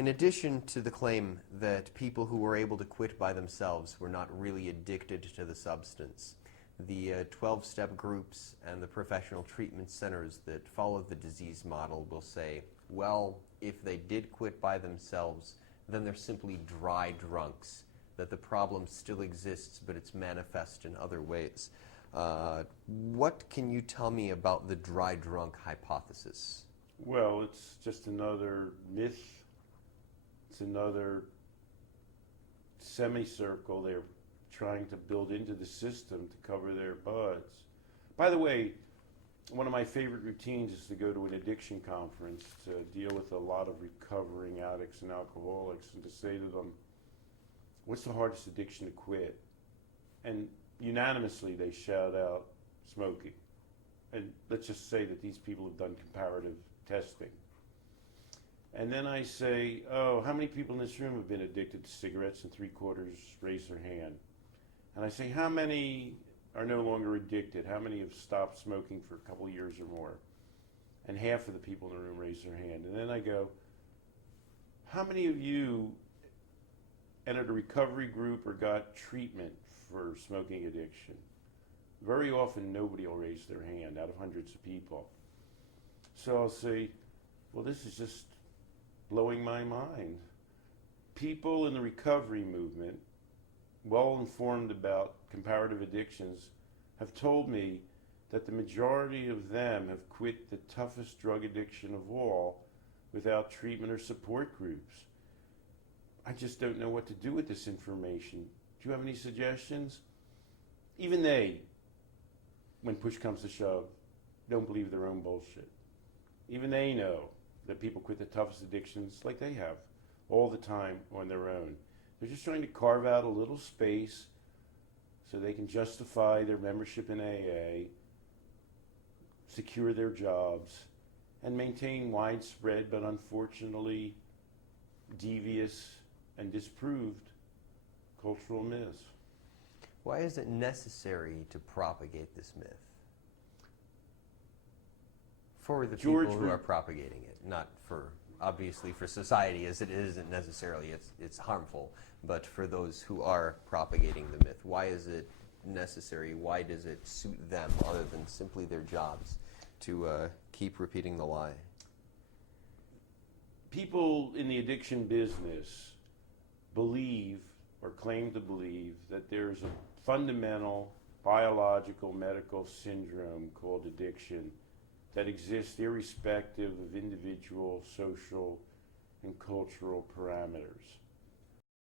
In addition to the claim that people who were able to quit by themselves were not really addicted to the substance, the 12-step groups and the professional treatment centers that follow the disease model will say, well, if they did quit by themselves, then they're simply dry drunks, that the problem still exists, but it's manifest in other ways. What can you tell me about the dry drunk hypothesis? Well, it's just another myth. It's another semicircle they're trying to build into the system to cover their butts. By the way, one of my favorite routines is to go to an addiction conference to deal with a lot of recovering addicts and alcoholics and to say to them, what's the hardest addiction to quit? And unanimously they shout out smoking. And let's just say that these people have done comparative testing. And then I say, oh, how many people in this room have been addicted to cigarettes? And 3/4 raise their hand. And I say, how many are no longer addicted? How many have stopped smoking for a couple of years or more? And half of the people in the room raise their hand. And then I go, how many of you entered a recovery group or got treatment for smoking addiction? Very often nobody will raise their hand out of hundreds of people. So I'll say, well, this is just blowing my mind. People in the recovery movement, well informed about comparative addictions, have told me that the majority of them have quit the toughest drug addiction of all without treatment or support groups. I just don't know what to do with this information. Do you have any suggestions? Even they, when push comes to shove, don't believe their own bullshit. Even they know that people quit the toughest addictions like they have all the time on their own. They're just trying to carve out a little space so they can justify their membership in AA, secure their jobs, and maintain widespread but unfortunately devious and disproved cultural myths. Why is it necessary to propagate this myth? For the people who are propagating it, not for, obviously for society, as it isn't necessarily, it's harmful, but for those who are propagating the myth, why is it necessary? Why does it suit them other than simply their jobs to keep repeating the lie? People in the addiction business believe or claim to believe that there's a fundamental biological medical syndrome called addiction that exists irrespective of individual, social, and cultural parameters.